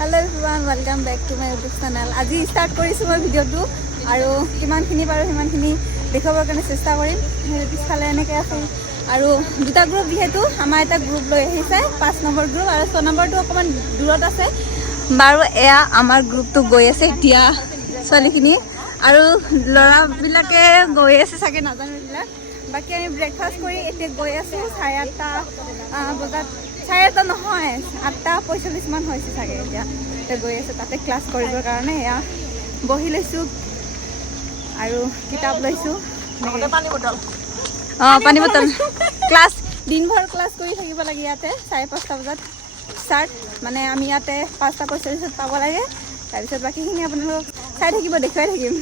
Hello everyone, welcome back to my YouTube channel. আজি start কৰিছো মই ভিডিওটো আৰু কিমানখিনি পাৰো সিমানখিনি দেখাবৰ কাৰণে চেষ্টা কৰিম। পিছফালে এনেকৈ আছে আৰু দুটা গ্ৰুপ যিহেতু আমাৰ এটা গ্ৰুপ লৈ আহিছে 5 নম্বৰ গ্ৰুপ আৰু 6 নম্বৰটো অকমান দূৰত আছে। বাৰু এয়া আমাৰ গ্ৰুপটো গৈ আছে এতিয়া ছোৱালীখিনি আৰু ল'ৰাবিলাকে গৈ আছে চাগে নাজানো এইবিলাক। বাকী আমি ব্ৰেকফাষ্ট কৰি এতিয়া গৈ আছো 8:30 বজাত 8:30 নহয় 8:45 মান হৈছে চাগে এতিয়া গৈ আছো তাতে ক্লাছ কৰিবৰ কাৰণে এয়া বহি লৈছো আৰু কিতাপ লৈছো পানী বটল ক্লাছ দিনভৰ ক্লাছ কৰি থাকিব লাগে ইয়াতে 5:30 বজাত ষ্টাৰ্ট মানে আমি ইয়াতে 5:45 পাব লাগে তাৰপিছত বাকীখিনি আপোনালোকক চাই থাকিব দেখুৱাই থাকিম।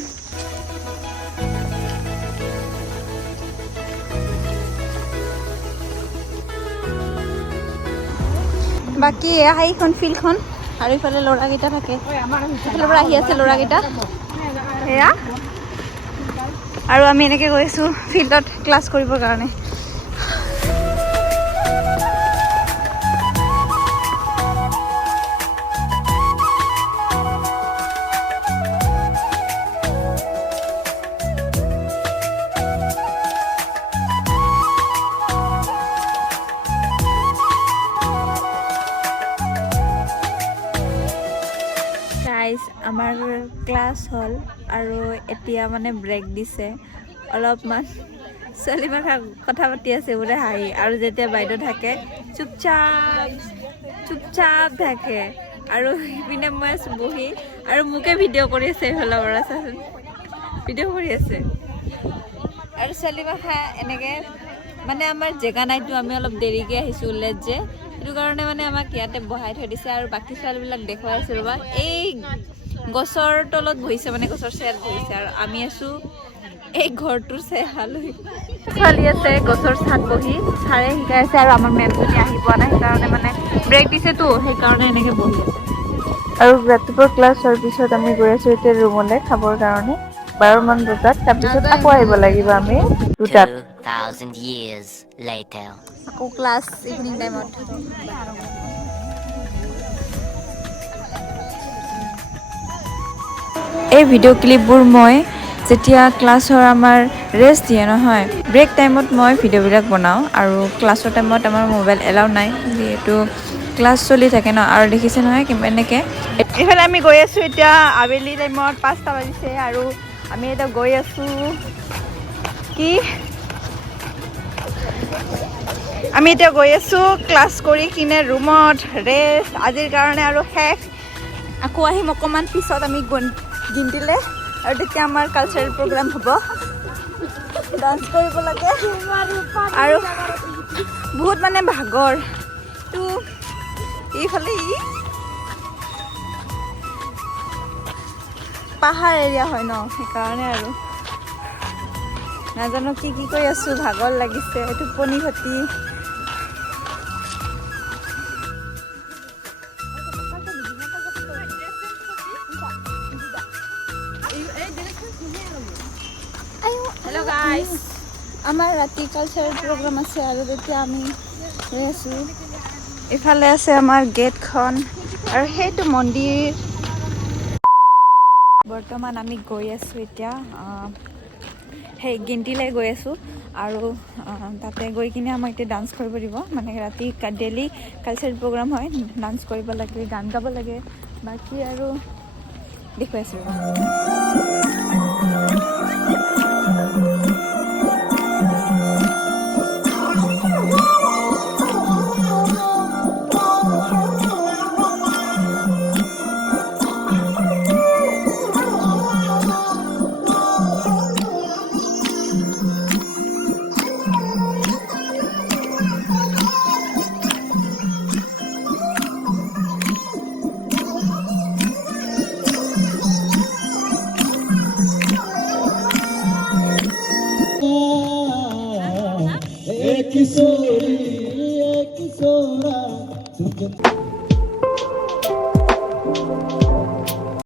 বাকী এয়া এইখন ফিল্ডখন আৰু ইফালে ল'ৰাকেইটা থাকে ইফালৰ পৰা আহি আছে ল'ৰাকেইটা এয়া আৰু আমি এনেকৈ গৈছোঁ ফিল্ডত ক্লাছ কৰিবৰ কাৰণে। আমাৰ ক্লাছ হ'ল আৰু এতিয়া মানে ব্ৰেক দিছে অলপমান ছোৱালী মাখা কথা পাতি আছে বোলে হাঁহি আৰু যেতিয়া বাইদেউ থাকে চুপচাপ থাকে আৰু সিপিনে মই আছোঁ বহি আৰু মোকে ভিডিঅ' কৰি আছে এইফালৰ পৰা চাচোন ভিডিঅ' কৰি আছে আৰু ছোৱালী মাখা এনেকৈ মানে আমাৰ জেগা নাইতো আমি অলপ দেৰিকৈ আহিছোঁ ওলাই যে সেইটো কাৰণে মানে আমাক ইয়াতে বহাই থৈ দিছে আৰু বাকী ছোৱালীবিলাক দেখুৱাই আছোঁ ৰ'বা এই গছৰ তলত বহিছে মানে গছৰ চেয়াত বহিছে আৰু আমি আছো এই ঘৰটোৰ চেয়া লৈ ছোৱালী আছে গছৰ ছাত বহি ছাৰে শিকাই আছে আৰু আমাৰ মেমজনী আহি পোৱা নাই সেইকাৰণে মানে ব্ৰেক দিছেতো সেইকাৰণে এনেকৈ বহি আছে আৰু ৰাতিপুৱা ক্লাছ হোৱাৰ পিছত আমি গৈ আছো এতিয়া ৰুমলৈ খাবৰ কাৰণে 12 মান বজাত তাৰপিছত আকৌ আহিব লাগিব আমি 2000 years later আকৌ ক্লাছ ইভিনিং টাইমত এই ভিডিঅ' ক্লিপবোৰ মই যেতিয়া ক্লাছৰ আমাৰ ৰেষ্ট দিয়ে নহয় ব্ৰেক টাইমত মই ভিডিঅ'বিলাক বনাওঁ আৰু ক্লাছৰ টাইমত আমাৰ মোবাইল এলাউ নাই যিহেতু ক্লাছ চলি থাকে ন আৰু দেখিছে নহয় এনেকৈ এইফালে আমি গৈ আছোঁ এতিয়া আবেলি টাইমত 5টা বাজিছে আৰু আমি এতিয়া গৈ আছোঁ আমি এতিয়া গৈ আছোঁ ক্লাছ কৰি কিনে ৰুমত ৰেষ্ট আজিৰ কাৰণে আৰু শেষ আকৌ আহিম অকণমান পিছত আমি গিন্তিলে আৰু তেতিয়া আমাৰ কালচাৰেল প্ৰগ্ৰাম হ'ব ডান্স কৰিব লাগে আৰু বহুত মানে ভাগৰ তো এইফালে পাহাৰ এৰিয়া হয় ন সেইকাৰণে আৰু নাজানো কি কৈ আছোঁ ভাগৰ লাগিছে টোপনি খতি হেল্ল' গাইজ আমাৰ ৰাতি কালচাৰেল প্ৰগ্ৰাম আছে আৰু তেতিয়া আমি গৈ আছোঁ ইফালে আছে আমাৰ গেটখন আৰু সেইটো মন্দিৰ বৰ্তমান আমি গৈ আছোঁ এতিয়া সেই গিন্তিলৈ গৈ আছোঁ আৰু তাতে গৈ কিনে আমাক এতিয়া ডান্স কৰিব দিব মানে ৰাতি ডেইলি কালচাৰেল প্ৰগ্ৰাম হয় ডান্স কৰিব লাগে গান গাব লাগে বাকী আৰু দেখুৱাইছোঁ